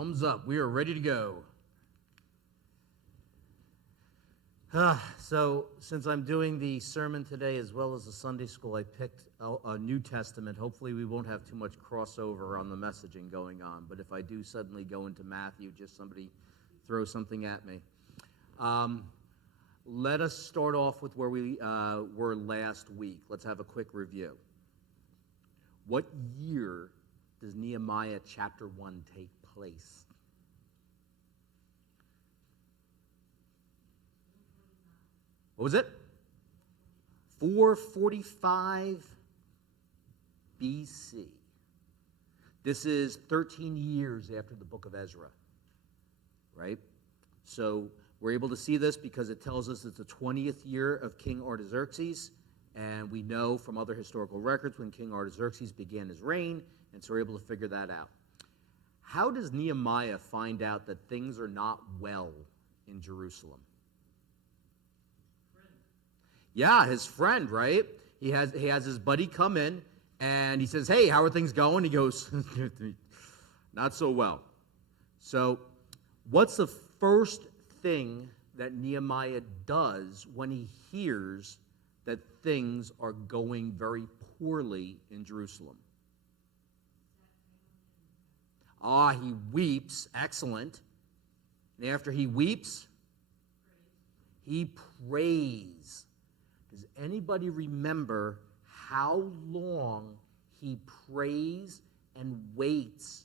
Thumbs up. We are ready to go. So, since I'm doing the sermon today as well as the Sunday school, I picked a New Testament. Hopefully we won't have too much crossover on the messaging going on. But if I do suddenly go into Matthew, just somebody throw something at me. Let us start off with where we were last week. Let's have a quick review. What year does Nehemiah chapter 1 take place? What was it? 445 BC. This is 13 years after the book of Ezra, right? So we're able to see this because it tells us it's the 20th year of King Artaxerxes, and we know from other historical records when King Artaxerxes began his reign, and so we're able to figure that out. How does Nehemiah find out that things are not well in Jerusalem? Yeah, his friend, right? He has his buddy come in, and he says, hey, how are things going? He goes, not so well. So what's the first thing that Nehemiah does when he hears that things are going very poorly in Jerusalem? He weeps. Excellent. And after he weeps, he prays. Does anybody remember how long he prays and waits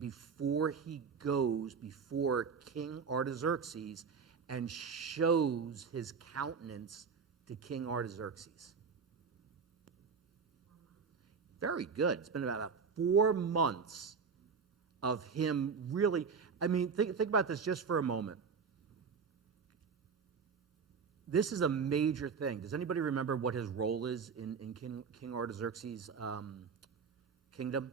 before he goes before King Artaxerxes and shows his countenance to King Artaxerxes? Very good. It's been about 4 months of him really, think about this just for a moment. This is a major thing. Does anybody remember what his role is in King Artaxerxes' kingdom?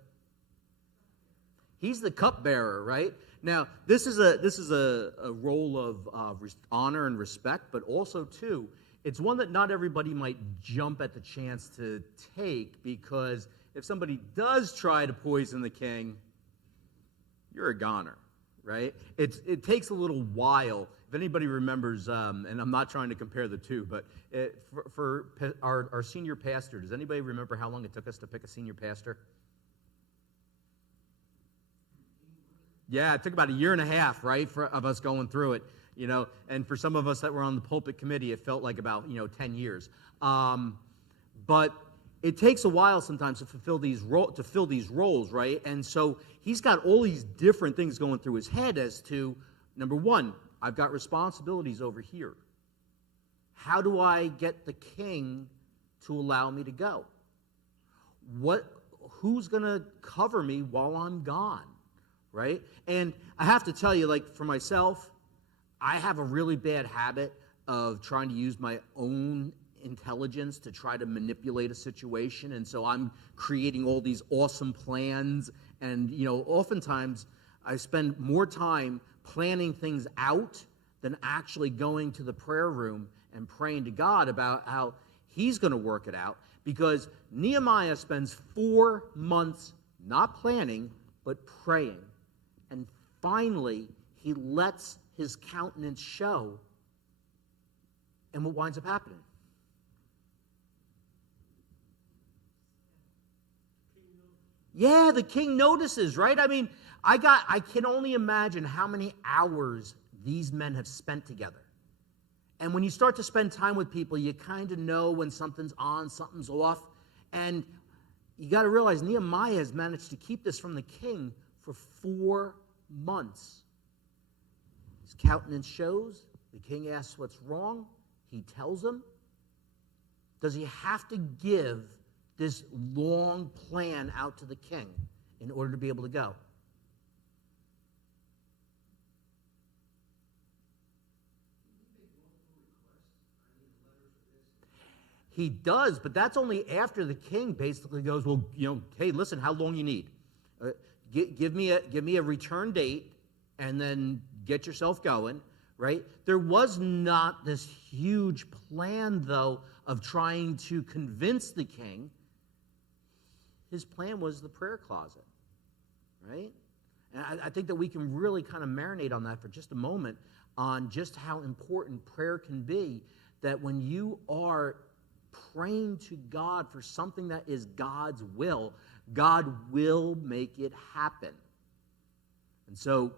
He's the cupbearer, right? Now, this is a role of honor and respect, but also, too, it's one that not everybody might jump at the chance to take, because if somebody does try to poison the king, you're a goner, right? It takes a little while. If anybody remembers, and I'm not trying to compare the two, but for our senior pastor, does anybody remember how long it took us to pick a senior pastor? Yeah, it took about 1.5 years, right, of us going through it, and for some of us that were on the pulpit committee, it felt like about, 10 years. But it takes a while sometimes to fill these roles, right? And so he's got all these different things going through his head as to, number one, I've got responsibilities over here. How do I get the king to allow me to go? Who's going to cover me while I'm gone, right? And I have to tell you, like, for myself, I have a really bad habit of trying to use my own intelligence to try to manipulate a situation, and so I'm creating all these awesome plans, and oftentimes I spend more time planning things out than actually going to the prayer room and praying to God about how he's going to work it out, because Nehemiah spends 4 months not planning but praying, and finally he lets his countenance show, and what winds up happening? Yeah, the king notices, right? I can only imagine how many hours these men have spent together. And when you start to spend time with people, you kind of know when something's on, something's off. And you got to realize Nehemiah has managed to keep this from the king for 4 months. His countenance shows. The king asks what's wrong. He tells him. Does he have to give this long plan out to the king in order to be able to go? He does, but that's only after the king basically goes, well, hey, listen, how long you need? Give me a return date, and then get yourself going, right? There was not this huge plan, though, of trying to convince the king. His plan was the prayer closet, right? And I think that we can really kind of marinate on that for just a moment, on just how important prayer can be, that when you are praying to God for something that is God's will, God will make it happen. And so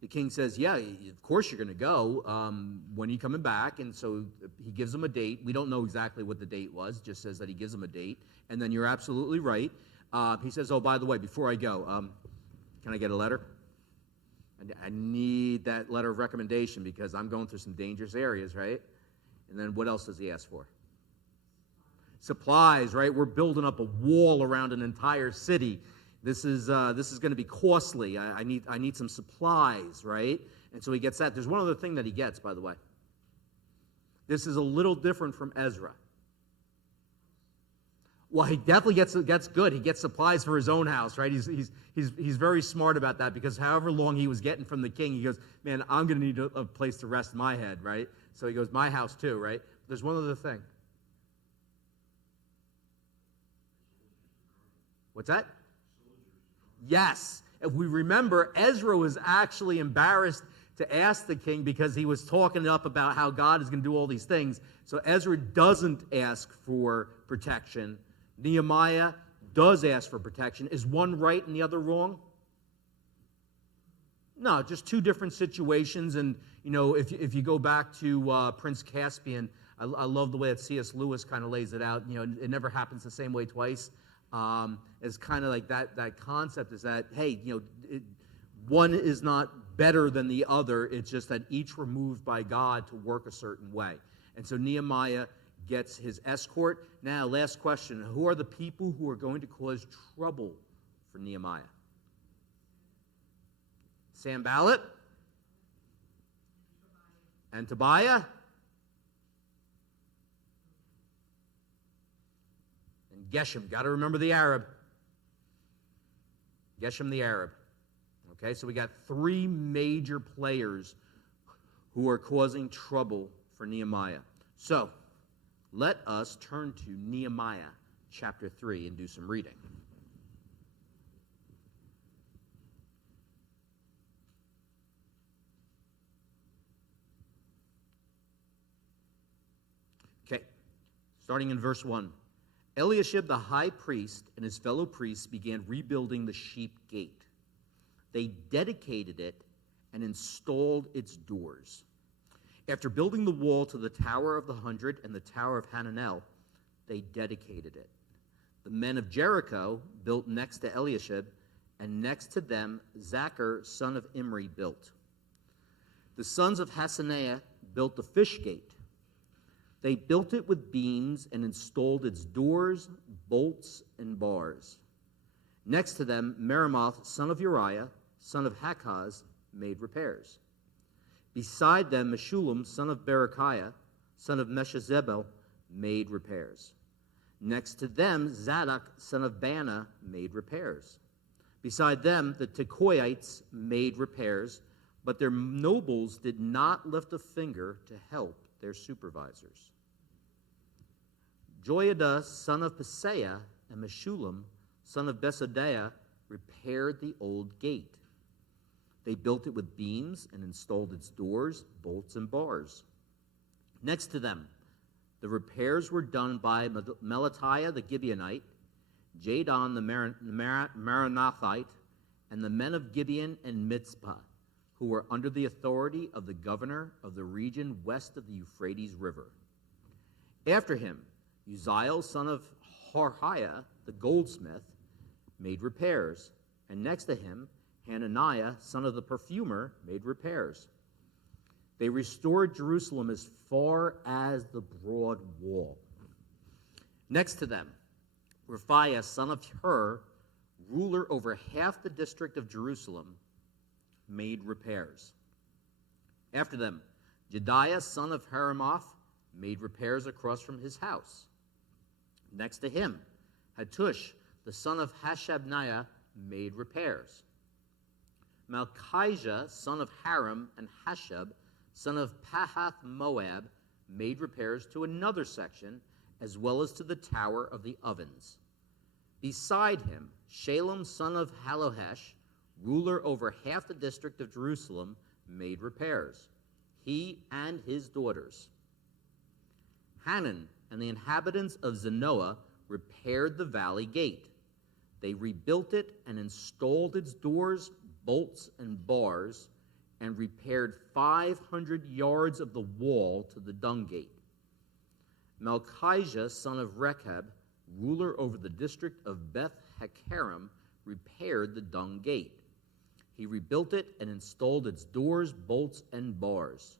the king says, yeah, of course you're going to go. When are you coming back? And so he gives him a date. We don't know exactly what the date was, just says that he gives him a date. And then you're absolutely right. He says, oh, by the way, before I go, can I get a letter? I need that letter of recommendation because I'm going through some dangerous areas, right? And then what else does he ask for? Supplies, right? We're building up a wall around an entire city. This is going to be costly. I need some supplies, right? And so he gets that. There's one other thing that he gets, by the way. This is a little different from Ezra. Well, he definitely gets good. He gets supplies for his own house, right? He's very smart about that because however long he was getting from the king, he goes, man, I'm going to need a place to rest my head, right? So he goes, my house too, right? There's one other thing. What's that? Yes. If we remember, Ezra was actually embarrassed to ask the king because he was talking up about how God is going to do all these things. So Ezra doesn't ask for protection. Nehemiah does ask for protection. Is one right and the other wrong? No, just two different situations. And, you know, if you go back to Prince Caspian, I love the way that C.S. Lewis kind of lays it out. You know, it never happens the same way twice. It's kind of like that concept is that, hey, you know, one is not better than the other. It's just that each were moved by God to work a certain way. And so Nehemiah gets his escort. Now, last question. Who are the people who are going to cause trouble for Nehemiah? Sanballat and Tobiah and Geshem. Got to remember the Arab. Geshem the Arab. Okay, so we got three major players who are causing trouble for Nehemiah. So, let us turn to Nehemiah chapter 3 and do some reading. Okay, starting in verse 1. Eliashib the high priest and his fellow priests began rebuilding the sheep gate. They dedicated it and installed its doors. After building the wall to the Tower of the 100 and the Tower of Hananel, they dedicated it. The men of Jericho built next to Eliashib, and next to them Zachar, son of Imri, built. The sons of Hasaneah built the fish gate. They built it with beams and installed its doors, bolts, and bars. Next to them, Meremoth, son of Uriah, son of Hakaz, made repairs. Beside them, Meshullam, son of Berechiah, son of Meshezabel, made repairs. Next to them, Zadok, son of Bana, made repairs. Beside them, the Tekoites made repairs, but their nobles did not lift a finger to help their supervisors. Joiada, son of Paseah, and Meshullam, son of Besodiah, repaired the old gate. They built it with beams and installed its doors, bolts, and bars. Next to them, the repairs were done by Melatiah the Gibeonite, Jadon the Maranathite, and the men of Gibeon and Mitzpah, who were under the authority of the governor of the region west of the Euphrates River. After him, Uzziel, son of Harhiah, the goldsmith, made repairs, and next to him, Hananiah, son of the perfumer, made repairs. They restored Jerusalem as far as the broad wall. Next to them, Raphiah, son of Hur, ruler over half the district of Jerusalem, made repairs. After them, Jediah, son of Haramoth, made repairs across from his house. Next to him, Hattush, the son of Hashabniah, made repairs. Malchijah, son of Haram, and Hashab, son of Pahath Moab, made repairs to another section, as well as to the tower of the ovens. Beside him, Shalem, son of Halohesh, ruler over half the district of Jerusalem, made repairs, he and his daughters. Hanan and the inhabitants of Zanoah repaired the valley gate. They rebuilt it and installed its doors, bolts, and bars, and repaired 500 yards of the wall to the dung gate. Malchijah, son of Rechab, ruler over the district of Beth-Hakerem, repaired the dung gate. He rebuilt it and installed its doors, bolts, and bars.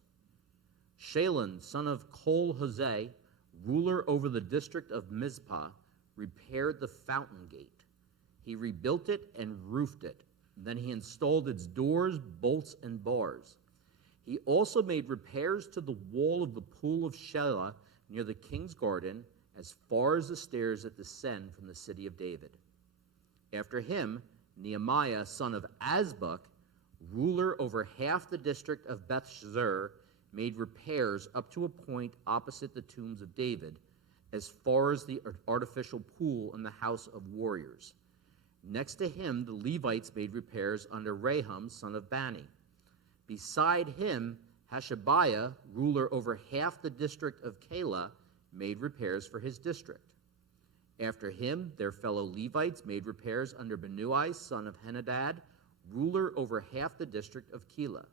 Shalon, son of Kol-Hoseh, ruler over the district of Mizpah, repaired the fountain gate. He rebuilt it and roofed it. Then he installed its doors, bolts, and bars. He also made repairs to the wall of the pool of Shelah near the king's garden, as far as the stairs that descend from the city of David. After him, Nehemiah, son of Azbuk, ruler over half the district of Bethshezer, made repairs up to a point opposite the tombs of David, as far as the artificial pool in the house of warriors. Next to him, the Levites made repairs under Rahum, son of Bani. Beside him, Hashabiah, ruler over half the district of Keilah, made repairs for his district. After him, their fellow Levites made repairs under Binnui, son of Henadad, ruler over half the district of Keilah.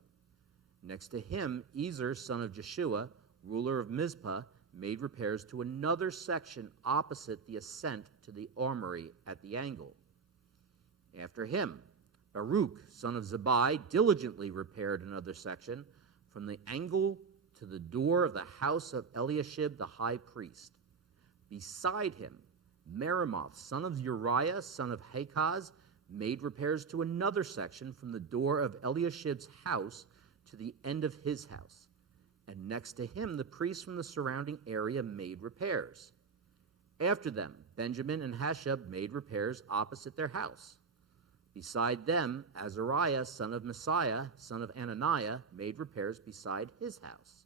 Next to him, Ezer, son of Jeshua, ruler of Mizpah, made repairs to another section opposite the ascent to the armory at the angle. After him, Baruch, son of Zabai, diligently repaired another section from the angle to the door of the house of Eliashib the high priest. Beside him, Meremoth, son of Uriah, son of Hakaz, made repairs to another section from the door of Eliashib's house to the end of his house. And next to him, the priests from the surrounding area made repairs. After them, Benjamin and Hashab made repairs opposite their house. Beside them, Azariah, son of Messiah, son of Ananiah, made repairs beside his house.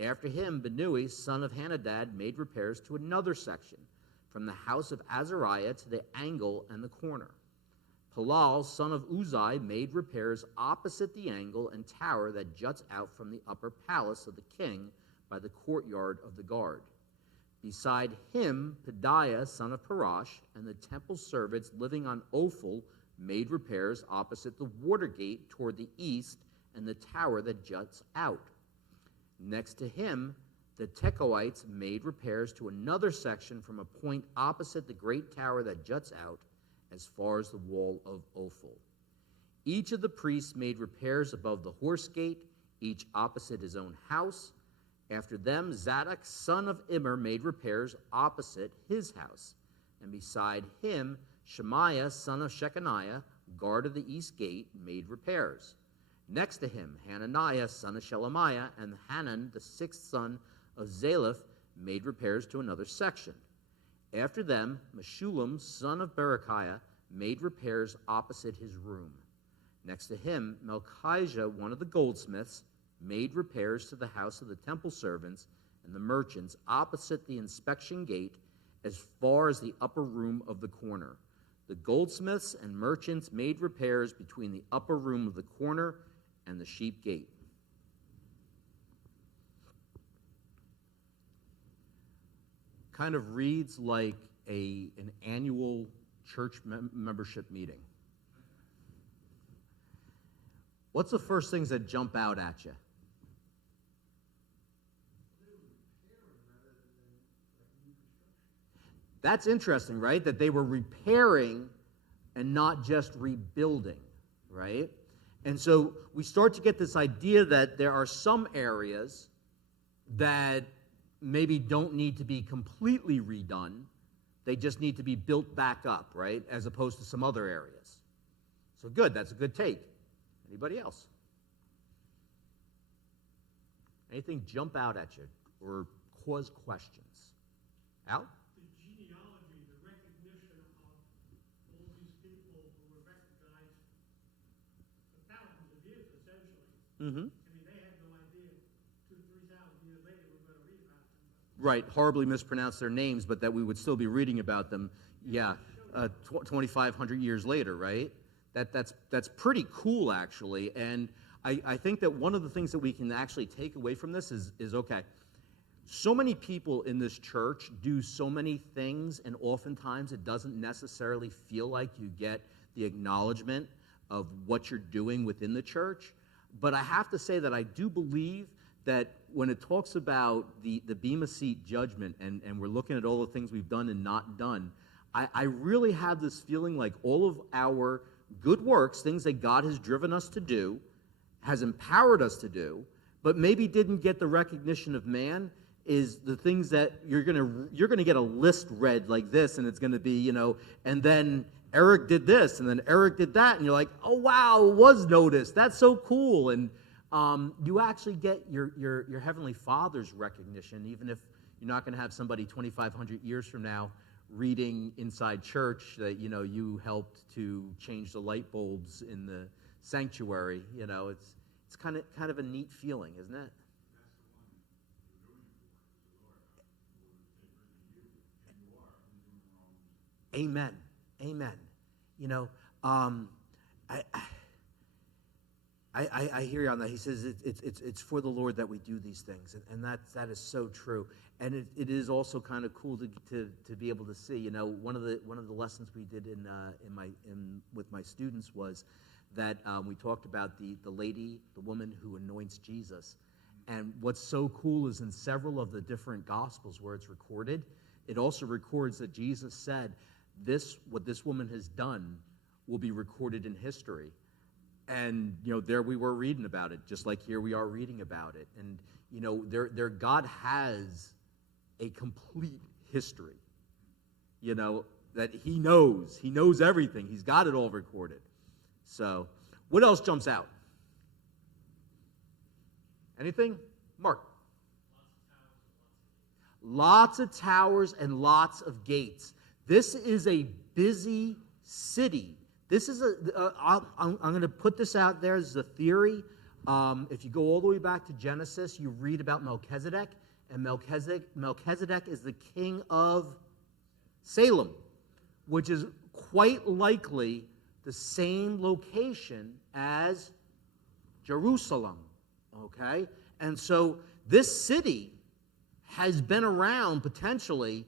After him, Binnui, son of Henadad, made repairs to another section, from the house of Azariah to the angle and the corner. Palal, son of Uzai, made repairs opposite the angle and tower that juts out from the upper palace of the king by the courtyard of the guard. Beside him, Pedaiah, son of Parash, and the temple servants living on Ophel made repairs opposite the water gate toward the east and the tower that juts out. Next to him, the Tekoites made repairs to another section from a point opposite the great tower that juts out as far as the wall of Ophel. Each of the priests made repairs above the horse gate, each opposite his own house. After them, Zadok, son of Immer, made repairs opposite his house. And beside him, Shemaiah, son of Shechaniah, guard of the east gate, made repairs. Next to him, Hananiah, son of Shelemiah, and Hanan, the sixth son of Zalaph, made repairs to another section. After them, Meshullam, son of Berechiah, made repairs opposite his room. Next to him, Malchijah, one of the goldsmiths, made repairs to the house of the temple servants and the merchants opposite the inspection gate as far as the upper room of the corner. The goldsmiths and merchants made repairs between the upper room of the corner and the sheep gate. Kind of reads like an annual church membership meeting. What's the first things that jump out at you? That's interesting, right? That they were repairing and not just rebuilding, right? And so we start to get this idea that there are some areas that maybe don't need to be completely redone. They just need to be built back up, right? As opposed to some other areas. So good, that's a good take. Anybody else? Anything jump out at you or cause questions? Al? The genealogy, the recognition of all these people who were recognized for thousands of years, essentially. Mm-hmm. I mean, they had no idea 2,000 to 3,000 years later we're going to read about them. Right, horribly mispronounced their names, but that we would still be reading about them, 2,500 years later, right? That's pretty cool, actually. And I think that one of the things that we can actually take away from this is okay, so many people in this church do so many things, and oftentimes it doesn't necessarily feel like you get the acknowledgement of what you're doing within the church. But I have to say that I do believe that when it talks about the Bema Seat judgment, and we're looking at all the things we've done and not done, I really have this feeling like all of our good works, things that God has driven us to do, has empowered us to do, but maybe didn't get the recognition of man, is the things that you're gonna get a list read like this, and it's gonna be, and then Eric did this, and then Eric did that, and you're like, oh wow, it was noticed. That's so cool. And you actually get your Heavenly Father's recognition, even if you're not gonna have somebody 2,500 years from now reading inside church that you helped to change the light bulbs in the sanctuary. It's kind of a neat feeling, isn't it? Amen. Amen. I hear you on that. He says it's for the Lord that we do these things, and that is so true. And it is also kind of cool to be able to see. One of the lessons we did with my students was that we talked about the woman who anoints Jesus. And what's so cool is in several of the different Gospels where it's recorded, it also records that Jesus said, what this woman has done will be recorded in history. And, there we were reading about it, just like here we are reading about it. And, their God has a complete history, that he knows. He knows everything. He's got it all recorded. So, what else jumps out? Anything? Mark. Lots of towers and lots of gates. This is a busy city. This is I'm going to put this out there as a theory. If you go all the way back to Genesis, you read about Melchizedek, and Melchizedek is the king of Salem, which is quite likely the same location as Jerusalem, okay? And so this city has been around potentially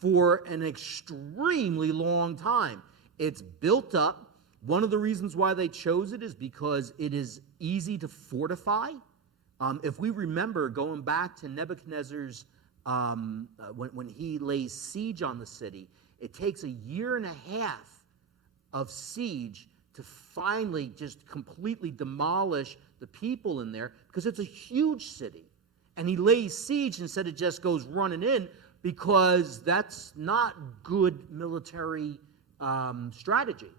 for an extremely long time. It's built up. One of the reasons why they chose it is because it is easy to fortify. If we remember going back to Nebuchadnezzar's, when he lays siege on the city, it takes 1.5 years of siege to finally just completely demolish the people in there, because it's a huge city. And he lays siege instead of just goes running in, because that's not good military strategy.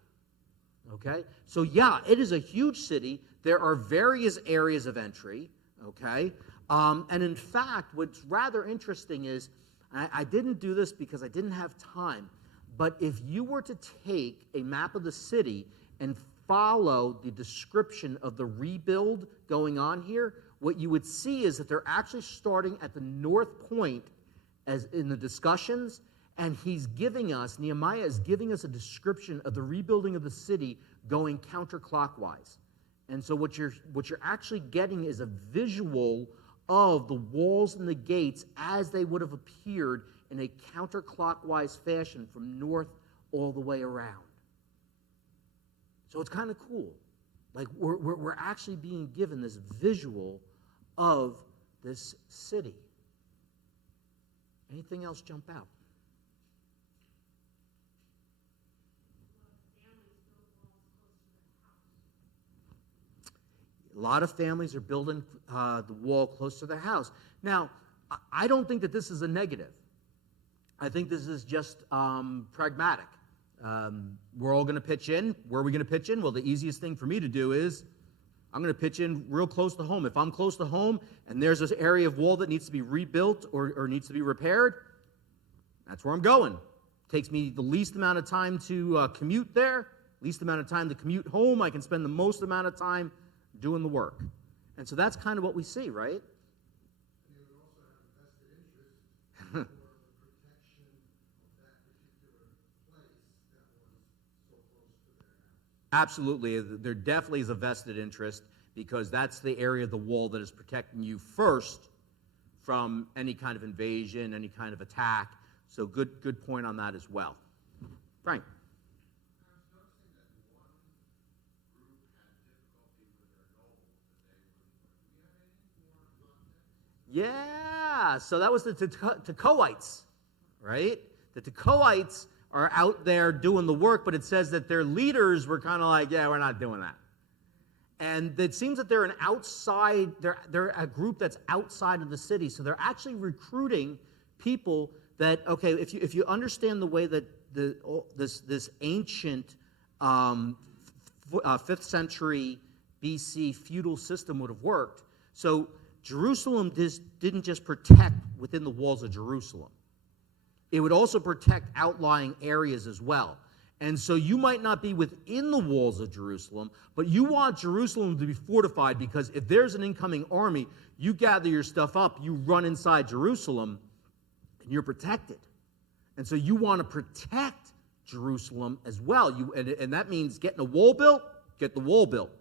Okay? So yeah, it is a huge city. There are various areas of entry. Okay? And in fact, what's rather interesting is, I didn't do this because I didn't have time, but if you were to take a map of the city and follow the description of the rebuild going on here, what you would see is that they're actually starting at the north point as in the discussions, and Nehemiah is giving us a description of the rebuilding of the city going counterclockwise. And so what you're actually getting is a visual of the walls and the gates as they would have appeared in a counterclockwise fashion from north all the way around. So it's kind of cool. Like we're actually being given this visual of this city. Anything else jump out? A lot of families are building the wall close to their house. Now, I don't think that this is a negative. I think this is just pragmatic. We're all going to pitch in. Where are we going to pitch in? Well, the easiest thing for me to do is I'm going to pitch in real close to home. If I'm close to home and there's this area of wall that needs to be rebuilt or needs to be repaired, that's where I'm going. Takes me the least amount of time to commute there, least amount of time to commute home. I can spend the most amount of time doing the work. And so that's kind of what we see, right? And you would also have a vested interest for the protection of that particular place that was so close to their house. Absolutely. There definitely is a vested interest because that's the area of the wall that is protecting you first from any kind of invasion, any kind of attack. So good point on that as well. Frank. Yeah, so that was the Tekoites, right? The Tekoites are out there doing the work, but it says that their leaders were kind of like, yeah, we're not doing that. And it seems that they're they're a group that's outside of the city, so they're actually recruiting people that, okay, if you understand the way that this ancient 5th century BC feudal system would have worked, so Jerusalem didn't just protect within the walls of Jerusalem. It would also protect outlying areas as well. And so you might not be within the walls of Jerusalem, but you want Jerusalem to be fortified because if there's an incoming army, you gather your stuff up, you run inside Jerusalem, and you're protected. And so you want to protect Jerusalem as well. And that means getting a wall built, get the wall built.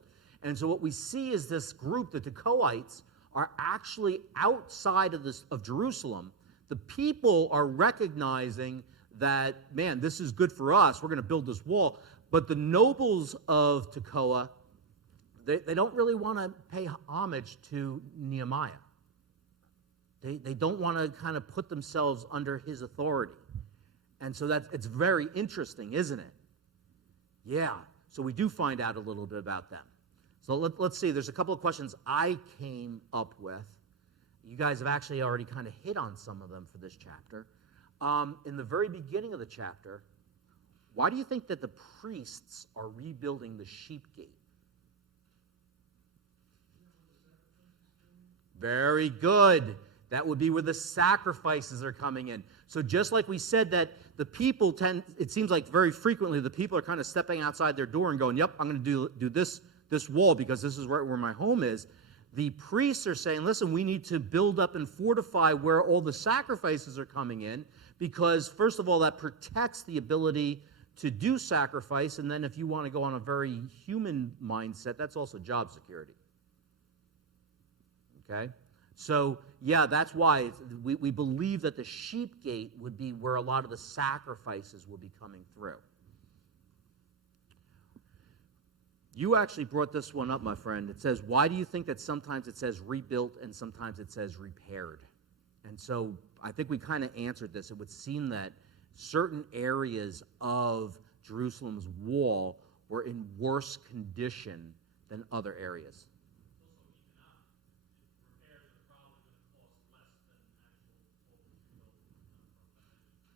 And so what we see is this group, the Tekoites, are actually outside of Jerusalem. The people are recognizing that, man, this is good for us. We're going to build this wall. But the nobles of Tekoa, they don't really want to pay homage to Nehemiah. They don't want to kind of put themselves under his authority. And so it's very interesting, isn't it? Yeah. So we do find out a little bit about them. So let's see. There's a couple of questions I came up with. You guys have actually already kind of hit on some of them for this chapter. In the very beginning of the chapter, why do you think that the priests are rebuilding the sheep gate? Very good. That would be where the sacrifices are coming in. So just like we said that the people it seems like very frequently the people are kind of stepping outside their door and going, yep, I'm going to do this wall because this is where my home is. The priests are saying, listen, we need to build up and fortify where all the sacrifices are coming in because, first of all, that protects the ability to do sacrifice. And then if you want to go on a very human mindset, that's also job security. Okay? So, yeah, that's why we believe that the sheep gate would be where a lot of the sacrifices will be coming through. You actually brought this one up, my friend. It says, why do you think that sometimes it says rebuilt and sometimes it says repaired? And so I think we kind of answered this. It would seem that certain areas of Jerusalem's wall were in worse condition than other areas.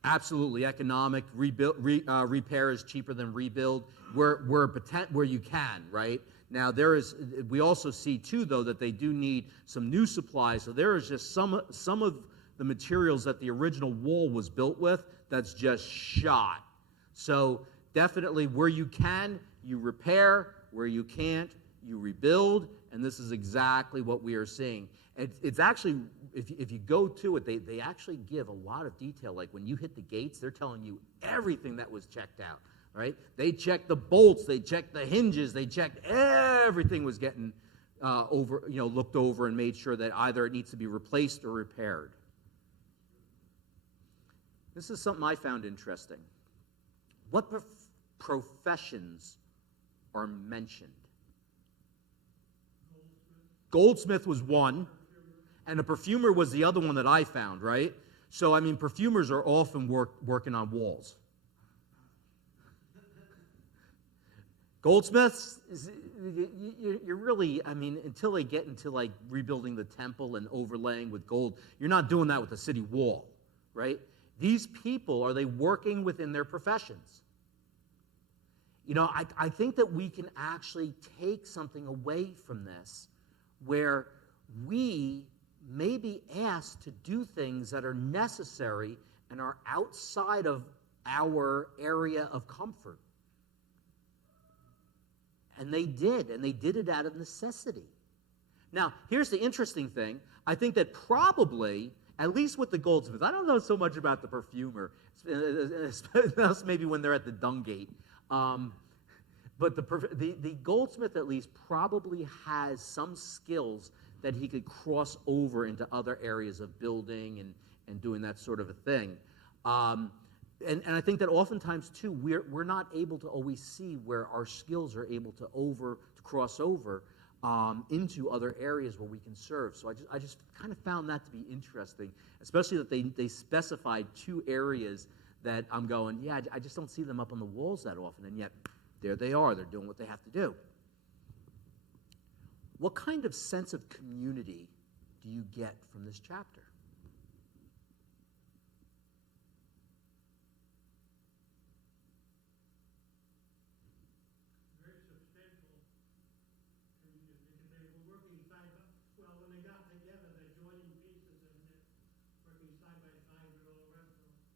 Absolutely, economic repair is cheaper than rebuild. Where you can, right? Now we also see too, though, that they do need some new supplies. So there is just some of the materials that the original wall was built with that's just shot. So definitely, where you can, you repair. Where you can't, you rebuild. And this is exactly what we are seeing. It's actually, if you go to it, they actually give a lot of detail. Like when you hit the gates, they're telling you everything that was checked out, right? They checked the bolts, they checked the hinges, they checked everything was getting looked over and made sure that either it needs to be replaced or repaired. This is something I found interesting. What professions are mentioned? Goldsmith was one. And a perfumer was the other one that I found, right? So, I mean, perfumers are often working on walls. Goldsmiths, you're really, I mean, until they get into, like, rebuilding the temple and overlaying with gold, you're not doing that with the city wall, right? These people, are they working within their professions? You know, I think that we can actually take something away from this where we may be asked to do things that are necessary and are outside of our area of comfort. And they did it out of necessity. Now, here's the interesting thing. I think that probably, at least with the goldsmith, I don't know so much about the perfumer, maybe when they're at the dung gate. But the goldsmith at least probably has some skills that he could cross over into other areas of building and doing that sort of a thing. And I think that oftentimes too we're not able to always see where our skills are able to cross over into other areas where we can serve. So I just kind of found that to be interesting, especially that they specified 2 areas that I'm going, yeah, I just don't see them up on the walls that often, and yet there they are. They're doing what they have to do. What kind of sense of community do you get from this chapter? Very substantial community, because they were working when they got together, they're joining pieces and they're working side by side with all the rest of them.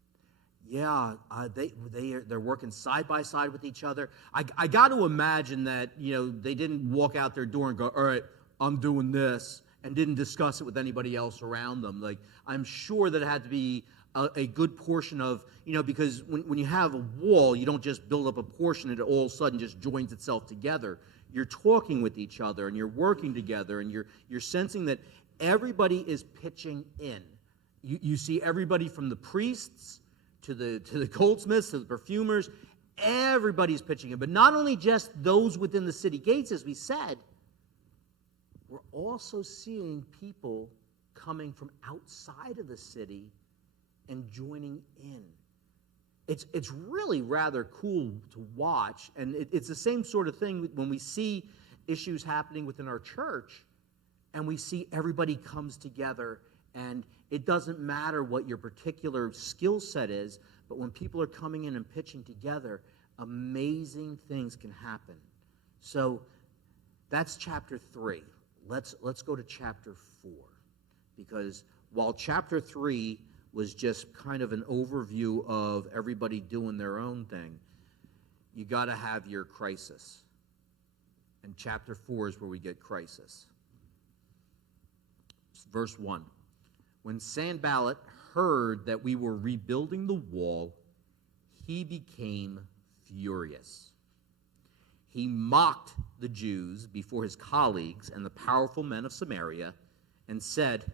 Yeah, they're working side by side with each other. I got to imagine that they didn't walk out their door and go, all right, I'm doing this, and didn't discuss it with anybody else around them. Like, I'm sure that it had to be a good portion of, because when you have a wall, you don't just build up a portion and it all of a sudden just joins itself together. You're talking with each other and you're working together, and you're sensing that everybody is pitching in. You see everybody from the priests to the goldsmiths, to the perfumers, everybody's pitching in. But not only just those within the city gates, as we said, we're also seeing people coming from outside of the city and joining in. It's really rather cool to watch, and it's the same sort of thing when we see issues happening within our church, and we see everybody comes together, and it doesn't matter what your particular skill set is, but when people are coming in and pitching together, amazing things can happen. So that's chapter 3. Let's go to chapter 4, because while chapter 3 was just kind of an overview of everybody doing their own thing, you got to have your crisis. And chapter 4 is where we get crisis. Verse 1. When Sanballat heard that we were rebuilding the wall, he became furious. He mocked the Jews before his colleagues and the powerful men of Samaria and said,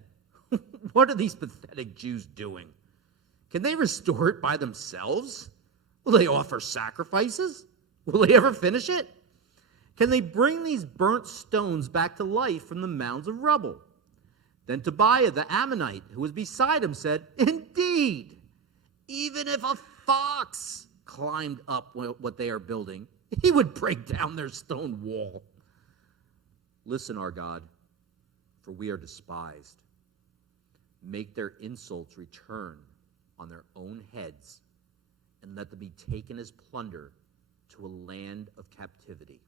"What are these pathetic Jews doing? Can they restore it by themselves? Will they offer sacrifices? Will they ever finish it? Can they bring these burnt stones back to life from the mounds of rubble?" Then Tobiah the Ammonite, who was beside him, said, "Indeed, even if a fox climbed up what they are building, he would break down their stone wall. Listen, our God, for we are despised. Make their insults return on their own heads, and let them be taken as plunder to a land of captivity.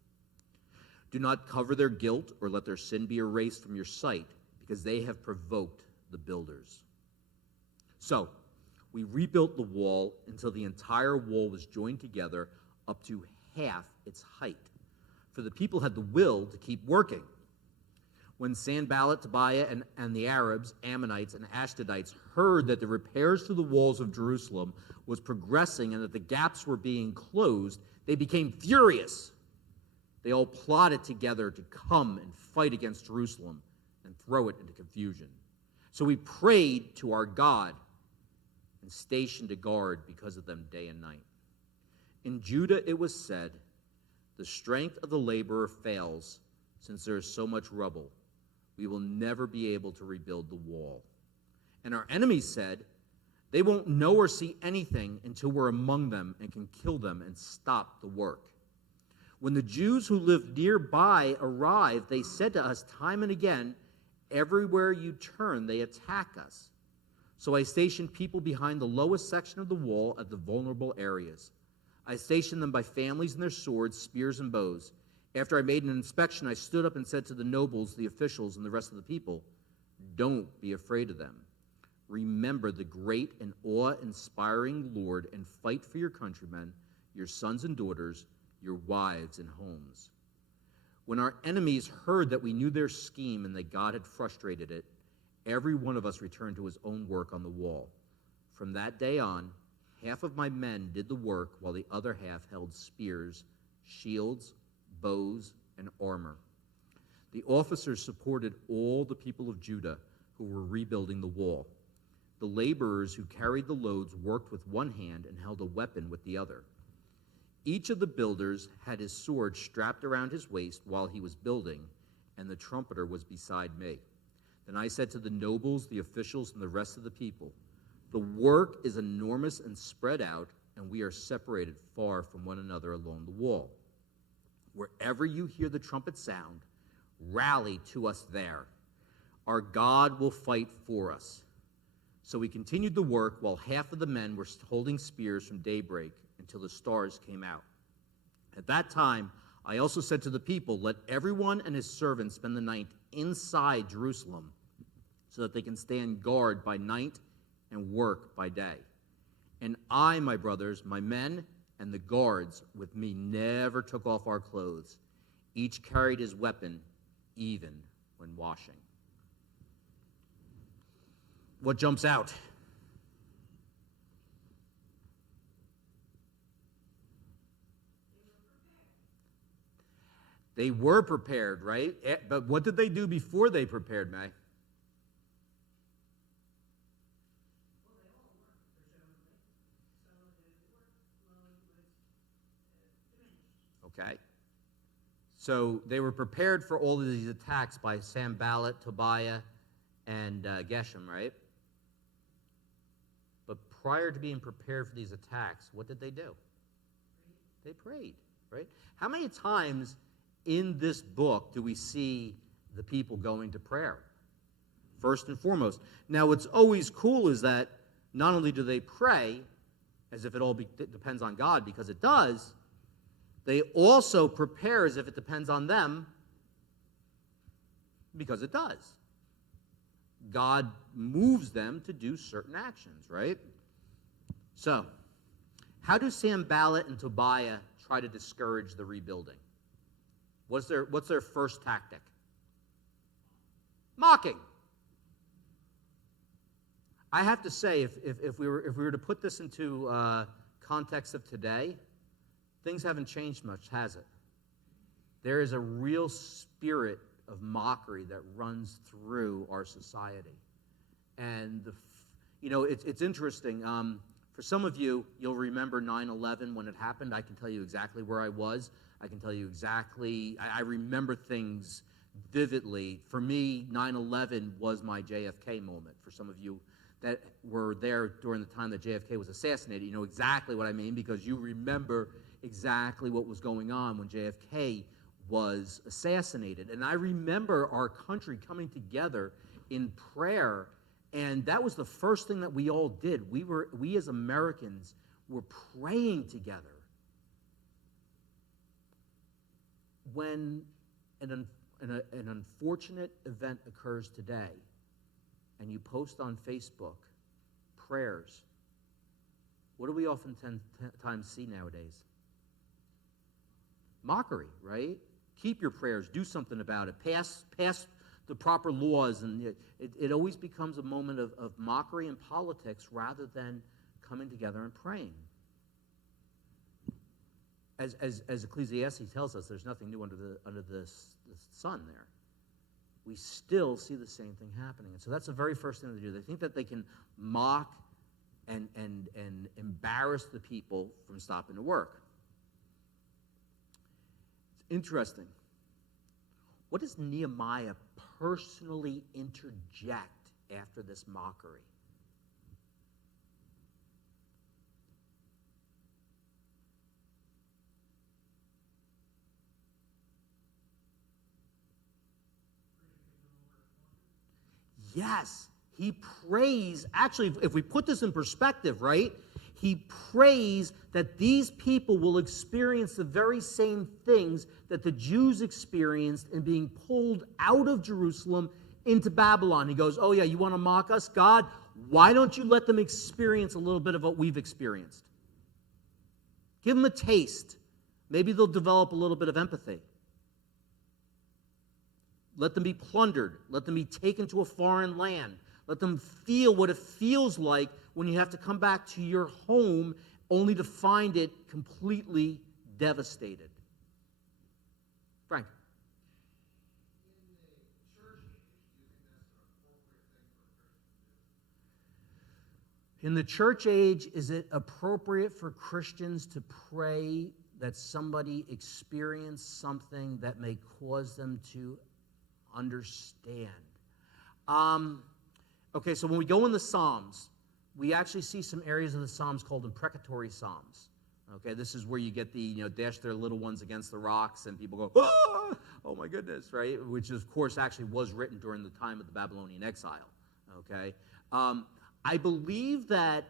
Do not cover their guilt or let their sin be erased from your sight, because they have provoked the builders." So we rebuilt the wall until the entire wall was joined together up to half its height, for the people had the will to keep working. When Sanballat, Tobiah, and the Arabs, Ammonites, and Ashdodites heard that the repairs to the walls of Jerusalem was progressing and that the gaps were being closed, they became furious. They all plotted together to come and fight against Jerusalem and throw it into confusion. So we prayed to our God and stationed a guard because of them day and night. In Judah it was said, "The strength of the laborer fails, since there is so much rubble. We will never be able to rebuild the wall." And our enemies said, "They won't know or see anything until we're among them and can kill them and stop the work." When the Jews who lived nearby arrived, they said to us time and again, "Everywhere you turn, they attack us." So I stationed people behind the lowest section of the wall at the vulnerable areas. I stationed them by families and their swords, spears, and bows. After I made an inspection, I stood up and said to the nobles, the officials, and the rest of the people, "Don't be afraid of them. Remember the great and awe-inspiring Lord and fight for your countrymen, your sons and daughters, your wives and homes." When our enemies heard that we knew their scheme and that God had frustrated it, every one of us returned to his own work on the wall. From that day on, half of my men did the work while the other half held spears shields, bows, and armor. The officers supported all the people of Judah who were rebuilding the wall. The laborers who carried the loads worked with one hand and held a weapon with the other. Each of the builders had his sword strapped around his waist while he was building, and the trumpeter was beside me. Then I said to the nobles, the officials, and the rest of the people, "The work is enormous and spread out, and we are separated far from one another along the wall. Wherever you hear the trumpet sound, rally to us there. Our God will fight for us." So we continued the work while half of the men were holding spears from daybreak until the stars came out. At that time, I also said to the people, "Let everyone and his servants spend the night inside Jerusalem so that they can stand guard by night and work by day." And I, my brothers, my men, and the guards with me never took off our clothes. Each carried his weapon, even when washing. What jumps out? They were prepared, right? But what did they do before they prepared, May? Okay. So they were prepared for all of these attacks by Sanballat, Tobiah, and Geshem, right? But prior to being prepared for these attacks, what did they do? They prayed, right? How many times in this book do we see the people going to prayer? First and foremost. Now, what's always cool is that not only do they pray, as if it all depends on God, because it does, they also prepare as if it depends on them, because it does. God moves them to do certain actions, right? So, how do Sanballat and Tobiah try to discourage the rebuilding? What's their first tactic? Mocking. I have to say, if we were to put this into context of today, things haven't changed much, has it? There is a real spirit of mockery that runs through our society. And, it's interesting. For some of you, you'll remember 9/11 when it happened. I can tell you exactly where I was. I can tell you exactly, I remember things vividly. For me, 9/11 was my JFK moment. For some of you that were there during the time that JFK was assassinated, you know exactly what I mean, because you remember exactly what was going on when JFK was assassinated. And I remember our country coming together in prayer, and that was the first thing that we all did. We as Americans were praying together. When an unfortunate event occurs today, and you post on Facebook prayers, what do we oftentimes see nowadays? Mockery, right? Keep your prayers. Do something about it. Pass the proper laws, and it always becomes a moment of mockery and politics rather than coming together and praying. As Ecclesiastes tells us, there's nothing new under the sun there. We still see the same thing happening. And so that's the very first thing they do. They think that they can mock and embarrass the people from stopping to work. It's interesting. What does Nehemiah personally interject after this mockery? Yes, he prays. Actually, if we put this in perspective, right? He prays that these people will experience the very same things that the Jews experienced in being pulled out of Jerusalem into Babylon. He goes, "Oh yeah, you want to mock us, God? Why don't you let them experience a little bit of what we've experienced? Give them a taste. Maybe they'll develop a little bit of empathy. Let them be plundered. Let them be taken to a foreign land. Let them feel what it feels like when you have to come back to your home only to find it completely devastated." In the church age, is it appropriate for Christians to pray that somebody experience something that may cause them to understand? Okay, so when we go in the Psalms, we actually see some areas of the Psalms called Imprecatory Psalms. Okay, this is where you get the, dash their little ones against the rocks, and people go, ah! Oh my goodness, right? Which, of course, actually was written during the time of the Babylonian exile. Okay, I believe that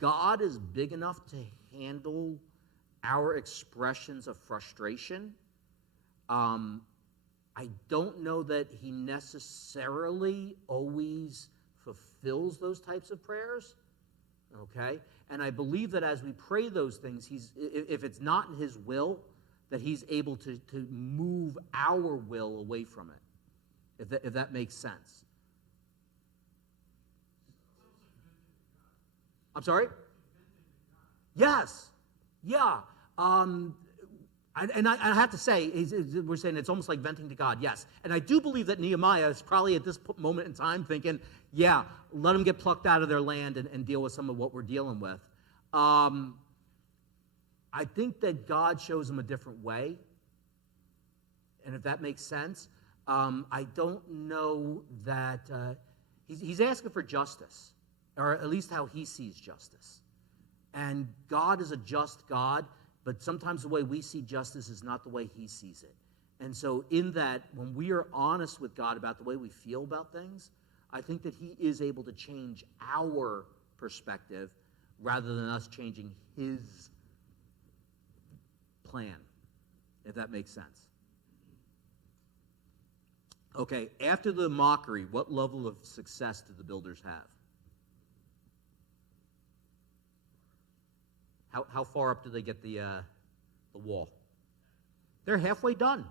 God is big enough to handle our expressions of frustration. I don't know that he necessarily always fulfills those types of prayers, okay? And I believe that as we pray those things, if it's not in his will, that he's able to move our will away from it, if that makes sense. I'm sorry? Yes. Yeah. And I have to say, we're saying it's almost like venting to God, yes. And I do believe that Nehemiah is probably at this moment in time thinking, yeah, let them get plucked out of their land and deal with some of what we're dealing with. I think that God shows him a different way, and if that makes sense. I don't know that he's asking for justice, or at least how he sees justice. And God is a just God, but sometimes the way we see justice is not the way he sees it. And so in that, when we are honest with God about the way we feel about things, I think that he is able to change our perspective rather than us changing his plan, if that makes sense. Okay, after the mockery, what level of success do the builders have? How far up do they get the wall? They're halfway done.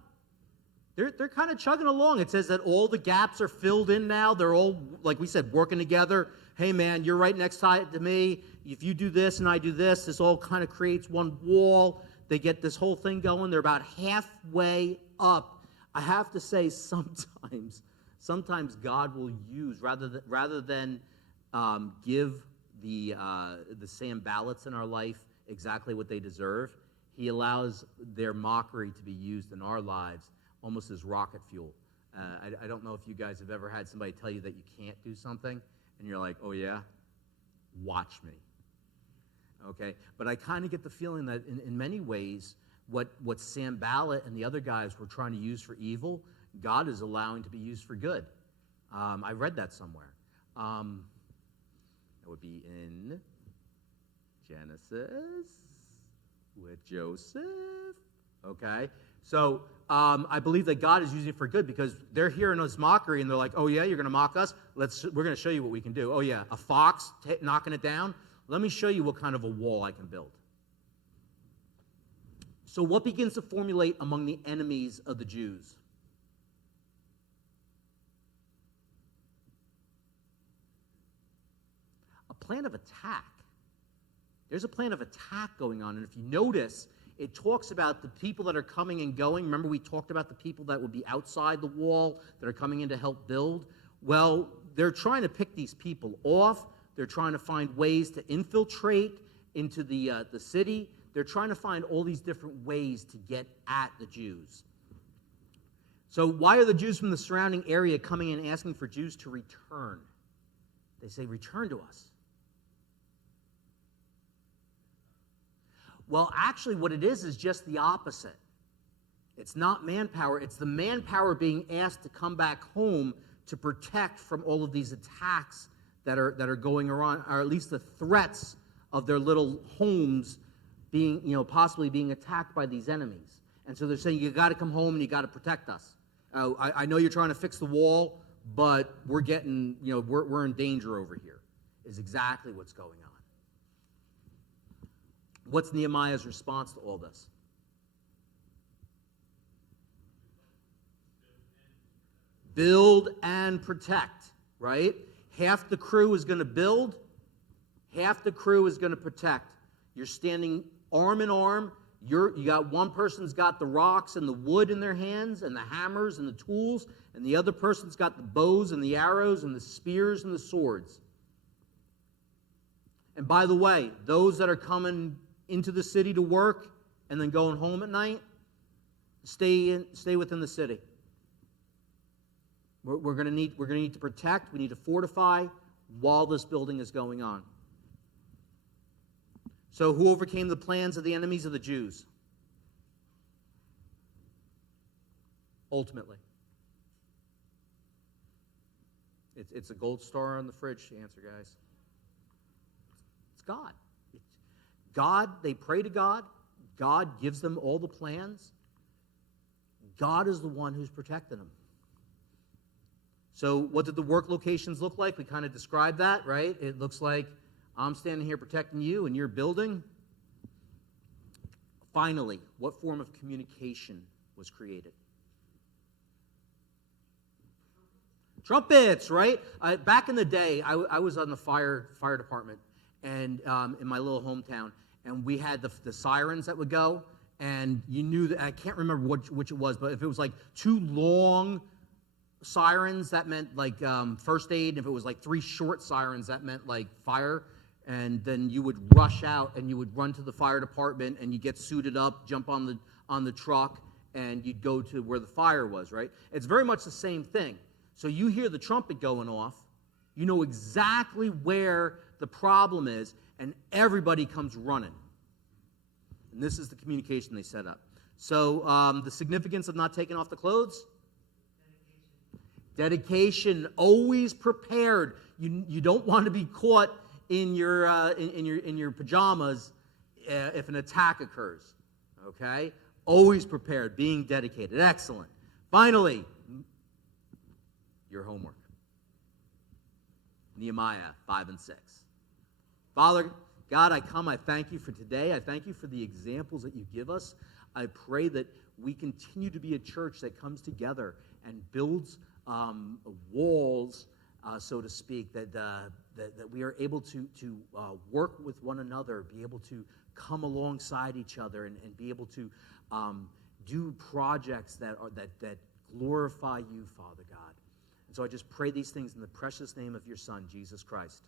They're kind of chugging along. It says that all the gaps are filled in now. They're all, like we said, working together. Hey, man, you're right next to me. If you do this and I do this, this all kind of creates one wall. They get this whole thing going. They're about halfway up. I have to say, sometimes God will use, rather than give the Sanballats in our life exactly what they deserve, he allows their mockery to be used in our lives almost as rocket fuel. I don't know if you guys have ever had somebody tell you that you can't do something, and you're like, oh yeah? Watch me. Okay? But I kind of get the feeling that in many ways, what Sanballat and the other guys were trying to use for evil, God is allowing to be used for good. I read that somewhere. That would be in Genesis with Joseph. Okay? So I believe that God is using it for good because they're hearing us mockery and they're like, oh yeah, you're going to mock us? We're going to show you what we can do. Oh yeah, a fox knocking it down? Let me show you what kind of a wall I can build. So what begins to formulate among the enemies of the Jews? A plan of attack. There's a plan of attack going on. And if you notice, it talks about the people that are coming and going. Remember we talked about the people that would be outside the wall that are coming in to help build? Well, they're trying to pick these people off. They're trying to find ways to infiltrate into the city. They're trying to find all these different ways to get at the Jews. So why are the Jews from the surrounding area coming in asking for Jews to return? They say, return to us. Well, actually what it is just the opposite. It's not manpower. It's the manpower being asked to come back home to protect from all of these attacks that are going around, or at least the threats of their little homes being, possibly being attacked by these enemies. And so they're saying, you got to come home and you got to protect us. I know you're trying to fix the wall, but we're getting, we're in danger over here, is exactly what's going on. What's Nehemiah's response to all this? Build and protect, right? Half the crew is going to build, half the crew is going to protect. You're standing arm in arm. You got one person's got the rocks and the wood in their hands and the hammers and the tools, and the other person's got the bows and the arrows and the spears and the swords. And by the way, those that are coming into the city to work and then going home at night, stay within the city. We're going to need to protect. We need to fortify while this building is going on. So who overcame the plans of the enemies of the Jews? Ultimately. It's a gold star on the fridge answer, guys. It's God. God, they pray to God. God gives them all the plans. God is the one who's protecting them. So what did the work locations look like? We kind of described that, right? It looks like I'm standing here protecting you and you're building. Finally, what form of communication was created? Trumpets, right? Back in the day, I was on the fire department and in my little hometown, and we had the sirens that would go, and you knew that, I can't remember which it was, but if it was like 2 long sirens, that meant like first aid. If it was like 3 short sirens, that meant like fire. And then you would rush out and you would run to the fire department and you get suited up, jump on the truck, and you'd go to where the fire was, right? It's very much the same thing. So you hear the trumpet going off, you know exactly where the problem is, and everybody comes running. And this is the communication they set up. So the significance of not taking off the clothes? Dedication, always prepared. You don't want to be caught in your pajamas if an attack occurs. Okay? Always prepared, being dedicated. Excellent. Finally, your homework. Nehemiah 5 and 6. Father God, I thank you for today. I thank you for the examples that you give us. I pray that we continue to be a church that comes together and builds walls, so to speak, that we are able to work with one another, be able to come alongside each other, and be able to do projects that glorify you, Father God. And so I just pray these things in the precious name of your Son, Jesus Christ.